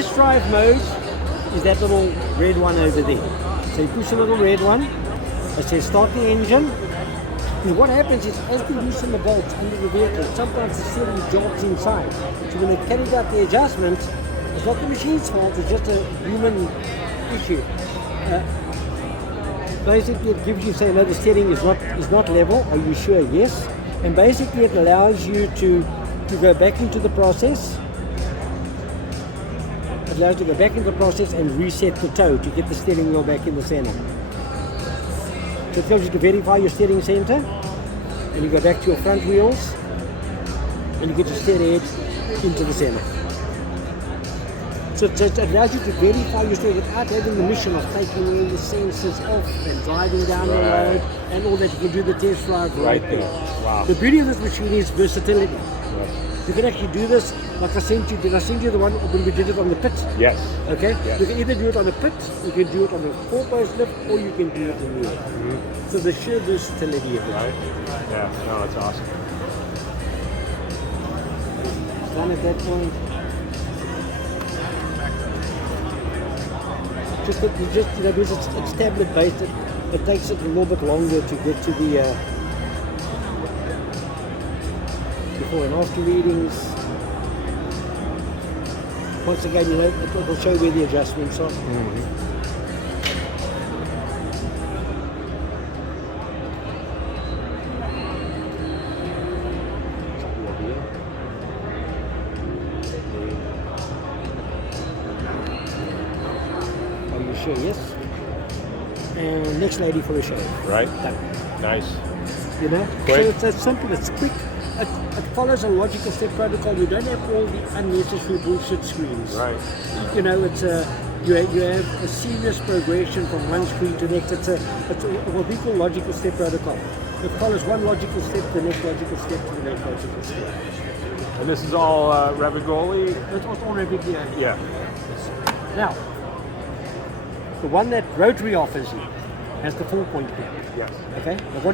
Test drive mode is that little red one over there. So you push a little red one, it says start the engine. And what happens is as they loosen the bolts under the vehicle, sometimes the steering jolts inside. So when they carried out the adjustment, it's not the machine's fault, it's just a human issue. Basically it gives you, say, no, the steering is not level. Are you sure? Yes. And basically it allows you to go back into the process. It allows you to go back into the process and reset the toe to get the steering wheel back in the center. So it tells you to verify your steering center, and you go back to your front wheels, and you get your steering head into the center. So it allows you to verify your steering without having the mission of taking all the sensors off and driving down the road and all that. You can do the test drive right there. Wow. The beauty of this machine is versatility. You can actually do this, like I sent you, did I send you the one when we did it on the pit? Yes. Okay? Yes. You can either do it on the pit, you can do it on the 4-post lift, or you can do it in the So the sheer versatility of it. Right? Yeah, no, that's awesome. Done at that point. Because it's tablet based, it takes it a little bit longer to get to the before and after readings. Once again, it will show where the adjustments are. Are you sure? Yes. And next lady for a show. Right? Done. Nice. You know? Quick. So it's simple, it's quick. It follows a logical step protocol. You don't have all the unnecessary bullshit screens. Right. You know, it's you have a seamless progression from one screen to the next. It's what we call logical step protocol. It follows one logical step to the next logical step to the next logical step. And this is all Ravigoli? It's all Raviglioli. Yeah. Now, the one that Rotary offers you has the 4-point pin. Yes. Okay. Now what